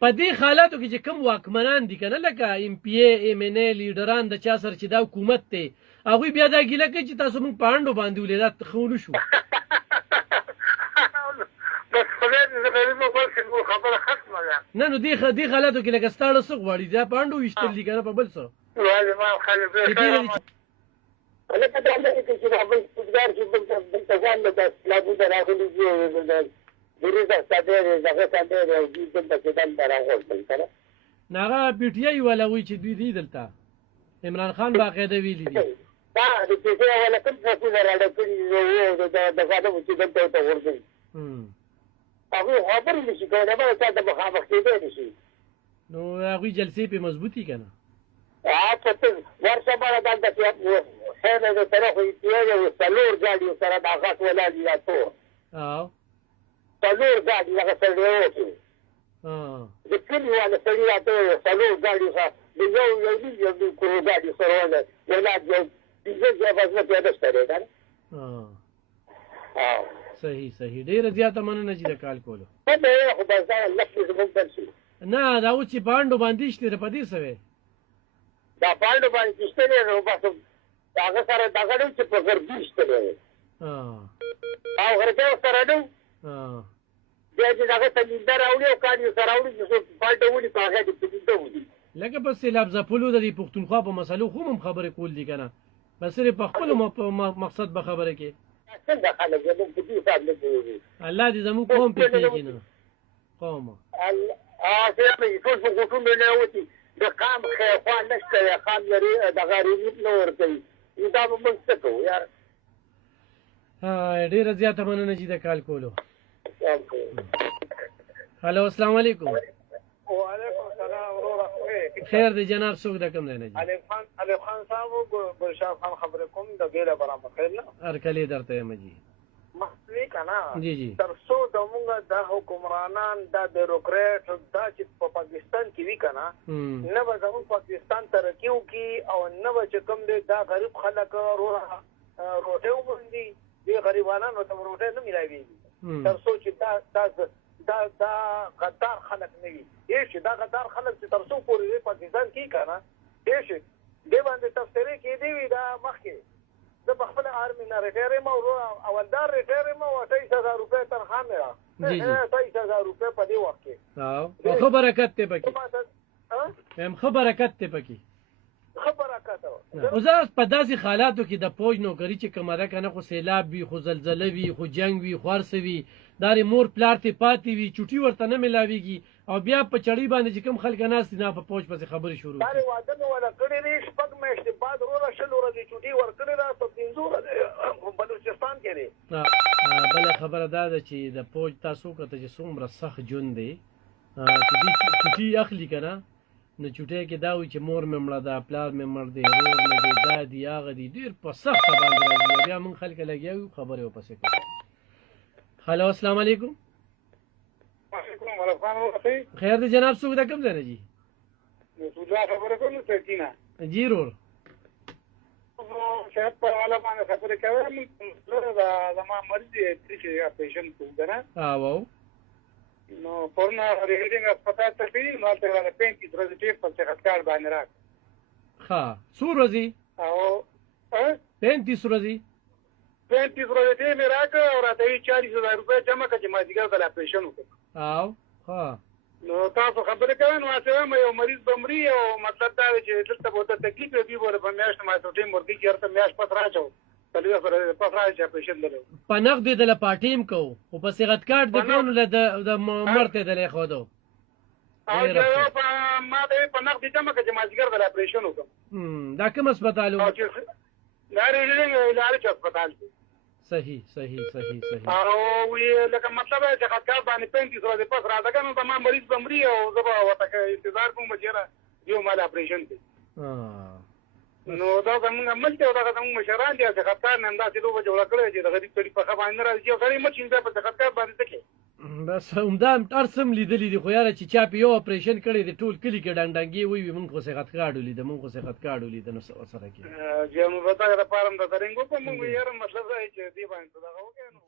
په دې حالاتو کې چې کوم واکمنان دي که نه لکه ایم پی ای ایم ان ای لیډران د چا سره چې دا حکومت دی هغوی بیا دا ګیله کوي چې تاسو موږ په انډو باندې ولې دا ښه ونه شو نه نو دې حالاتو کې لکه ستاړه څه غواړي دا په انډو ویشتل دي که نه په بل څه هلکه دا نه چې دا بل څوکدار چې دلته ځان له اسلامونه راغلي دي دروازه ساتي دغه ساتي د دې دلته کې دلته راغول کنه نه هغه پی ټی آی والا وایي چې دوی دي دلته عمران خان باقاعده ویلي دي دا د پی ټی آی والا کوم څه راډه کړي وو د غاډه چې دلته ته ورغلي هغه خبر نشي کولای به تا د مخامخ کېدای نشي نو هغوی جلسې پې مضبوطي که نه ورشه بله دلته چې خیره د سره خو اتیاج او څلور ګاډي سره دا غټ ولاړ دي دا ټول څلور ګاډي هغه سړی وکړي د کلي والا سړي راته څلور ګاډي سره د یو کورو ګاډي سره ولاړ یو پنځه ځای پیاده شته که نه صحیح ډېره زیاته مننه چې د کال کولو خو بس دا لکې زموږ بل شي نه دا اوس چې په انډو باندې شتې په دې څه وی دا په انډو باندې شته دی نو بس هغه سره دغه ډول چې په غربي شته دی او غربي سره ډول بیا چې دغه ته نیمده راوړي او کاڼي سره راوړي چې څوک پالټه ولي په هغه کې په نیمده ولي لکه په سیلاب ځپلو د دې پښتونخوا په مسلو خو هم خبرې کول دي که نه بس صرف په خپلو مقصد به خبره کې څنګه خلک زموږ په دې حساب نه پوهېږي الله دې زموږ قوم پې پوهېږي نه قومه ټول په غوټونو نه وتي د قام خیخوا نشته دی قام لري دغه ریلیف نه ورکوي نو دا به موږ څه کوو یار ډېره زیاته مننه چې د کال کولو هلو السلام علیکم وعلیکم السلام وروره خیر دی جناب څوک د کوم ځای نه علي خان صاحب ګلشاه خان خبرې کوم د بیله برابر خیر نه هرکلی درته یم جي مسلې که نه جی تر څو زمونږ دا حکمرانان دا بیروکریټ دا چې په پاکستان کې وي که نه نه به زمونږ پاکستان ترقي وکړي او نه به چې کوم دی دا غریب خلک روټۍ وموندي دې غریبانانو ته روټۍ نه میلاوېږي تر څو چې دا غدار خلک نه وي چې دا غدار خلک چې تر څو پورې پاکستان کې که نه دې باندې تفسیرې کېدې وي دا مخکې زه په خپله آرمي نه ریټایر یم او اولدار ریټایر یم او 28,000 روپۍ تنخوا مې وه 28,000 روپۍ په دې وخت کې ښه برکت دی پکې ښه برکت دی پکې ښه برکت خو زه په داسې حالاتو کې د فوج نوکري چې کومه ده که نه خو سیلاب وي خو زلزله وي خو جنګ وي خو هر څه وي دا د مور پلار ته پاتې وي چوټي ورته نه میلاوېږي او بیا په چړۍ باندې چې کوم خلک ناست دي نه په فوج پسې خبرې شروع دا واده مې ولا کړی دی 6 میاشتې بعد وروره 20 ورځې چوټي ورکړې ده په 15 ورځې بلوچستان کې دی بله خبره دا ده چې د فوج تاسو کته چې څومره سخت ژوند دی چې دوی چوټي اخلي که نه نو چوټۍ کې دا وایي چې مور مې مړه ده پلار مې مړ دی رور مې دی دا دي هغه دي ډېر په سخته باندې راځي بیا موږ خلک لګیا یو خبرې ورپسې کوو هلو السلام علیکم خیر دی جناب څوک د کوم ځای نه جي خبرې کوم سرکینه جي رور صحت پر والا باندې خبرې کوم زما مریض دی چې اپریشن کوم که نه نو پرونه ریډینګ هسپتال ته تللي نو هلته راته 35 ورځې ټیپ په صحت کارډ باندې راک ښه څو ورځې 35 ورځې 35 ورځې ټیپ مې راکړه او راته یې 40,000 روپۍ جمع کړه چې مازدیګر ته اپریشن وکړم ښه نو تاسو خبرې کوئ نو هسې وایم یو مریض به مري او مطلب دا دی چې دلته به ورته تکلیف وي دوی به په میاشت ماته ټیم ورکوي چې هلته میاشت پس راچو په نقد یې دله پاټیم کوو خو په صحت کارډ د کوو د مړ ته دله ایښودو ما ته یې په نقد جمع کړه چې مازدیګر دله اپریشن وکړم دا کوم هسپتال و دا ریډینګ لارج هسپتال دی صحیح او لکه مطلب چې صحت کارډ باندې 35 ورځې پس راته که نو زما مریض به مري او زه به ورته انتظار کوم چې یاره یو مال اپریشن دی نو دا زمونږ ملک دی او دغه زمونږ مشران دي صحت کارډ نه همداسې لوبه جوړه کړې چې د غریب سړي پښه باندې نه راځي چې یو سړی مچ بیا په صحت کارډ باندې څه کوي بس همدا هر څه هم لیدلي دي خو یاره چې چا په یو اپریشن کړی دی ټول کلي کې ډنګ وي مونږ خو صحت کارډ ولیده نو څه ورسره کېږي چې موږ به دغه دپاره هم د ترنګ وکړو مونږ یاره مطلب دا چې دې باندې دغه وکړو